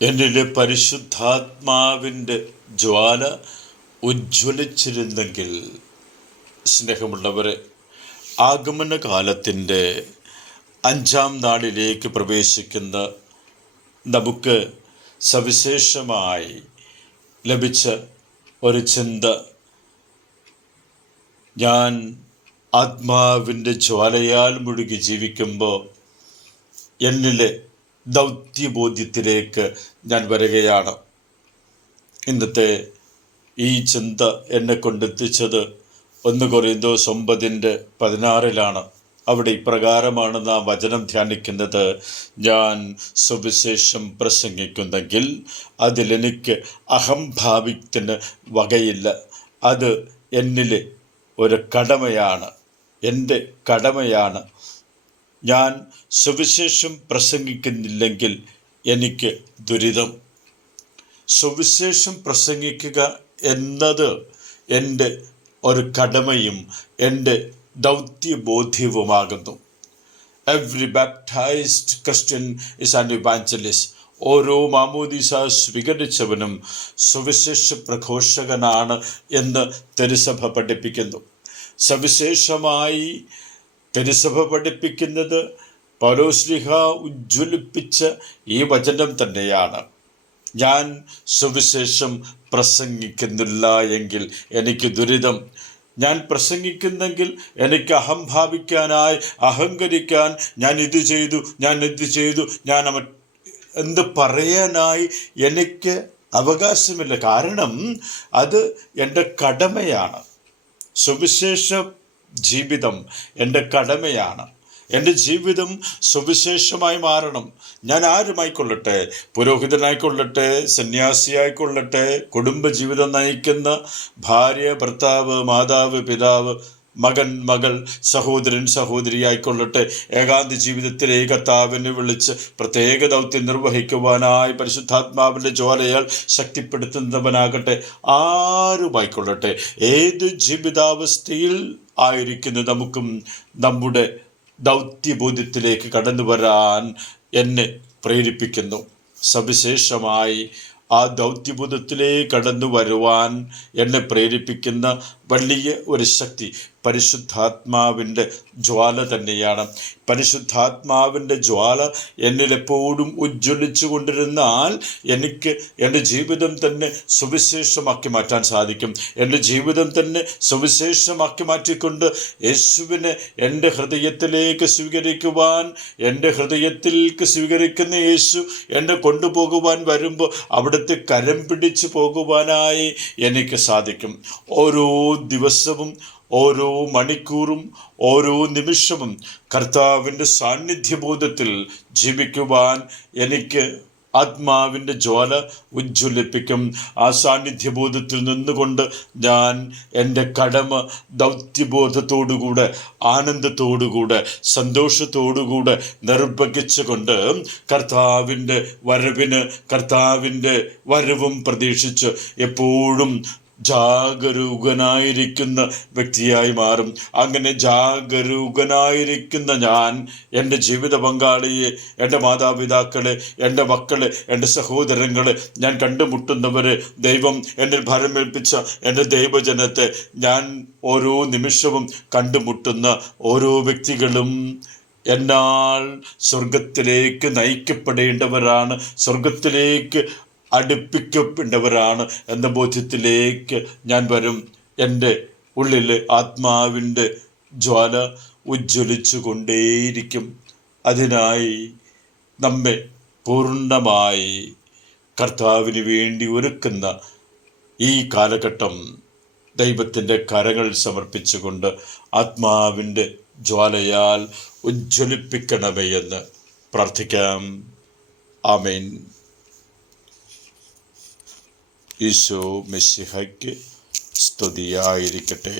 എന്നിലെ പരിശുദ്ധാത്മാവിൻ്റെ ജ്വാല ഉജ്ജ്വലിച്ചിരുന്നെങ്കിൽ, സ്നേഹമുള്ളവരെ, ആഗമനകാലത്തിൻ്റെ 5-ാം നാളിലേക്ക് പ്രവേശിക്കുന്ന നമുക്ക് സവിശേഷമായി ലഭിച്ച ഒരു ചിന്ത, ഞാൻ ആത്മാവിൻ്റെ ജ്വാലയാൽ മുഴുകി ജീവിക്കുമ്പോൾ എന്നിലെ ദൗത്യബോധ്യത്തിലേക്ക് ഞാൻ വരികയാണ്. ഇന്നത്തെ ഈ ചിന്ത എന്നെ കൊണ്ടെത്തിച്ചത് 1 കൊരിന്തോസ് 9:16 അവിടെ ഇപ്രകാരമാണ് നാം വചനം ധ്യാനിക്കുന്നത്: ഞാൻ സുവിശേഷം പ്രസംഗിക്കുന്നെങ്കിൽ അതിലെനിക്ക് അഹംഭാവത്തിന് വകയില്ല. അത് എന്നിലെ ഒരു കടമയാണ്, എൻ്റെ കടമയാണ്. ഞാൻ സുവിശേഷം പ്രസംഗിക്കുന്നില്ലെങ്കിൽ എനിക്ക് ദുരിതം. സുവിശേഷം പ്രസംഗിക്കുക എന്നത് എൻ്റെ ഒരു കടമയും എൻ്റെ ദൗത്യബോധ്യവുമാകുന്നു. Every baptised Christian is an evangelist. ഓരോ മാമോദീസ സ്വീകരിച്ചവനും സുവിശേഷ പ്രഘോഷകനാണ് എന്ന് തിരുസഭ പഠിപ്പിക്കുന്നു. സവിശേഷമായി തിരുസഭ പഠിപ്പിക്കുന്നത് പൗലോസ്ലീഹ ഉജ്ജ്വലിപ്പിച്ച ഈ വചനം തന്നെയാണ്: ഞാൻ സുവിശേഷം പ്രസംഗിക്കുന്നില്ല എങ്കിൽ എനിക്ക് ദുരിതം. ഞാൻ പ്രസംഗിക്കുന്നെങ്കിൽ എനിക്ക് അഹംഭാവിക്കാനായി, അഹങ്കരിക്കാൻ, ഞാൻ ഇത് ചെയ്തു, ഞാൻ എന്ത് പറയാനായി എനിക്ക് അവകാശമില്ല. കാരണം അത് എൻ്റെ കടമയാണ്. സുവിശേഷ ജീവിതം എൻ്റെ കടമയാണ്. എൻ്റെ ജീവിതം സുവിശേഷമായി മാറണം. ഞാൻ ആരുമായിക്കൊള്ളട്ടെ, പുരോഹിതനായിക്കൊള്ളട്ടെ, സന്യാസിയായിക്കൊള്ളട്ടെ, കുടുംബജീവിതം നയിക്കുന്ന ഭാര്യ, ഭർത്താവ്, മാതാവ്, പിതാവ്, മകൻ, മകൾ, സഹോദരൻ, സഹോദരിയായിക്കൊള്ളട്ടെ, ഏകാന്ത ജീവിതത്തിലെ കർത്താവിനെ വിളിച്ച് പ്രത്യേക ദൗത്യം നിർവഹിക്കുവാനായി പരിശുദ്ധാത്മാവിൻ്റെ ജ്വാലയാൽ ശക്തിപ്പെടുത്തുന്നവനാകട്ടെ, ആരുമായിക്കൊള്ളട്ടെ, ഏത് ജീവിതാവസ്ഥയിൽ ആയിരിക്കുന്നു നമുക്കും നമ്മുടെ ദൗത്യബോധ്യത്തിലേക്ക് കടന്നു വരാൻ എന്നെ പ്രേരിപ്പിക്കുന്നു. സവിശേഷമായി ആ ദൗത്യബോധത്തിലേക്ക് കടന്നു വരുവാൻ എന്നെ പ്രേരിപ്പിക്കുന്ന വലിയ ഒരു ശക്തി പരിശുദ്ധാത്മാവിൻ്റെ ജ്വാല തന്നെയാണ്. പരിശുദ്ധാത്മാവിൻ്റെ ജ്വാല എന്നിലെപ്പോഴും ഉജ്ജ്വലിച്ചു കൊണ്ടിരുന്നാൽ എനിക്ക് എൻ്റെ ജീവിതം തന്നെ സുവിശേഷമാക്കി മാറ്റാൻ സാധിക്കും. എൻ്റെ ജീവിതം തന്നെ സുവിശേഷമാക്കി മാറ്റിക്കൊണ്ട് യേശുവിനെ എൻ്റെ ഹൃദയത്തിലേക്ക് സ്വീകരിക്കുവാൻ, എൻ്റെ ഹൃദയത്തിലേക്ക് സ്വീകരിക്കുന്ന യേശു എന്നെ കൊണ്ടുപോകുവാൻ വരുമ്പോൾ അവിടുത്തെ കരം പിടിച്ചു പോകുവാനായി എനിക്ക് സാധിക്കും. ഓരോ ദിവസവും, ഓരോ മണിക്കൂറും, ഓരോ നിമിഷവും കർത്താവിൻ്റെ സാന്നിധ്യബോധത്തിൽ ജീവിക്കുവാൻ എനിക്ക് ആത്മാവിൻ്റെ ജ്വാല ഉജ്ജ്വലിപ്പിക്കും. ആ സാന്നിധ്യബോധത്തിൽ നിന്നുകൊണ്ട് ഞാൻ എൻ്റെ കടമ ദൗത്യബോധത്തോടുകൂടെ, ആനന്ദത്തോടുകൂടെ, സന്തോഷത്തോടുകൂടെ നിർവഹിച്ചുകൊണ്ട് കർത്താവിൻ്റെ വരവും പ്രതീക്ഷിച്ച് എപ്പോഴും ജാഗരൂകനായിരിക്കുന്ന വ്യക്തിയായി മാറും. അങ്ങനെ ജാഗരൂകനായിരിക്കുന്ന ഞാൻ എൻ്റെ ജീവിത പങ്കാളിയെ, എൻ്റെ മാതാപിതാക്കളെ, എൻ്റെ മക്കളെ, എൻ്റെ സഹോദരങ്ങളെ, ഞാൻ കണ്ടുമുട്ടുന്നവരെ, ദൈവം എന്നിൽ ഭരമേൽപ്പിച്ച എൻ്റെ ദൈവജനത്തെ, ഞാൻ ഓരോ നിമിഷവും കണ്ടുമുട്ടുന്ന ഓരോ വ്യക്തികളും എന്നാൽ സ്വർഗത്തിലേക്ക് നയിക്കപ്പെടേണ്ടവരാണ്, സ്വർഗത്തിലേക്ക് അടുപ്പിക്കപ്പെടേണ്ടവരാണ് എന്ന ബോധ്യത്തിലേക്ക് ഞാൻ വരും. എൻ്റെ ഉള്ളിൽ ആത്മാവിൻ്റെ ജ്വാല ഉജ്ജ്വലിച്ചു കൊണ്ടേയിരിക്കും. അതിനായി നമ്മെ പൂർണ്ണമായി കർത്താവിന് വേണ്ടി ഒരുക്കുന്ന ഈ കാലഘട്ടം ദൈവത്തിൻ്റെ കരങ്ങൾ സമർപ്പിച്ചുകൊണ്ട് ആത്മാവിൻ്റെ ജ്വാലയാൽ ഉജ്ജ്വലിപ്പിക്കണമേ എന്ന് പ്രാർത്ഥിക്കാം. ആമേൻ. ഈശോ മിശിഹായ്ക്ക് സ്തുതിയായിരിക്കട്ടെ.